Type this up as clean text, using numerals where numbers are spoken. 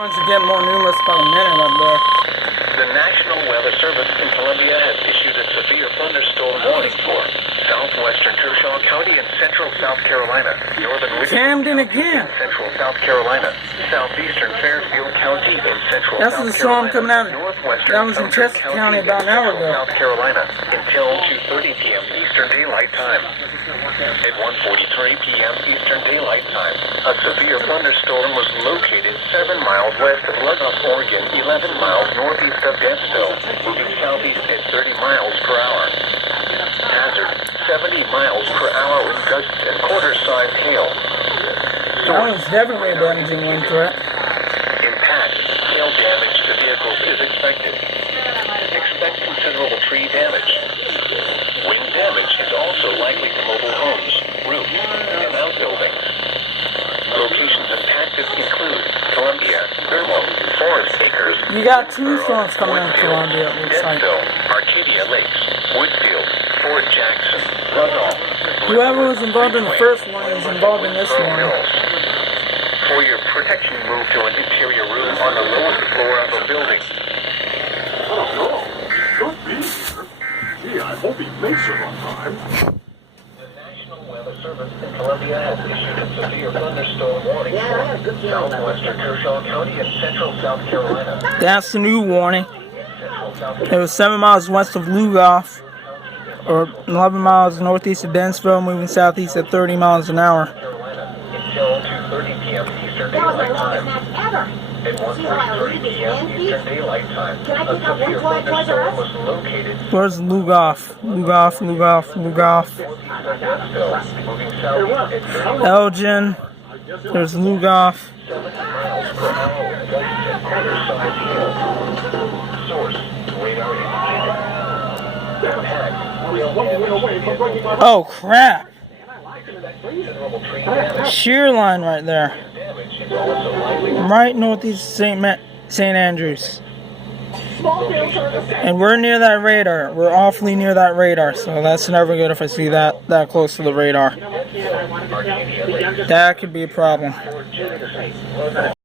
Storms are getting more numerous by the minute up there. The National Weather Service in Columbia has issued a severe thunderstorm warning for southwestern Kershaw County and central South Carolina, northern Camden again. central South Carolina, southeastern Fairfield County and central That's South the storm Carolina, coming out. northwestern That was in Sumter Chester County about an hour ago. South Carolina until 2:30 p.m. Eastern Daylight Time. At 1:43 p.m. Eastern Daylight Time, a severe thunderstorm was located 7 miles west of LUGOFF, Oregon, 11 miles northeast of DENTSVILLE, moving southeast at 30 miles per hour. Hazard, 70 miles per hour with gusts and quarter-size hail. That was definitely a damaging wind threat. Impact, hail damage to vehicles is expected. Expect considerable tree damage. Wind damage is also likely to mobile homes, roofs, and outbuildings. Locations impacted include Columbia, Thermal, Forest Acres. You got two storms coming out of Columbia, it looks like. DENTSVILLE, Arcadia Lakes, Woodfield, Fort Jackson, LUGOFF. Whoever was involved in the first one is involved in this one. For your protection, move to an interior room on the lowest floor of a building. Oh, no. Could be here. Gee, I hope he makes it on time. The National Weather Service in Columbia has issued a severe thunderstorm warning for southwestern Kershaw County and central South Carolina. That's the new warning. Central South It was 7 miles west of LUGOFF, or 11 miles northeast of DENTSVILLE, moving southeast at 30 miles an hour. Carolina until 2:30 p.m. Eastern Daylight Time. At 1:43 p.m. Eastern Daylight Time, a severe thunderstorm was located Where's LUGOFF? LUGOFF, LUGOFF, LUGOFF. northeast of DENTSVILLE, moving southeast at 30 miles. Elgin. There's LUGOFF. 70 miles per hour with gusts and quarter-size hail. Source, radar indicated. Impact, hail damage. Oh crap! Considerable tree damage. Shear line right there. Damage is also likely. Right northeast of St. Andrews. Locations impacted. And we're near that radar. We're awfully near that radar, so that's never good if I see that close to the radar. Arcadia Lakes, That could be a problem. Fort Jackson,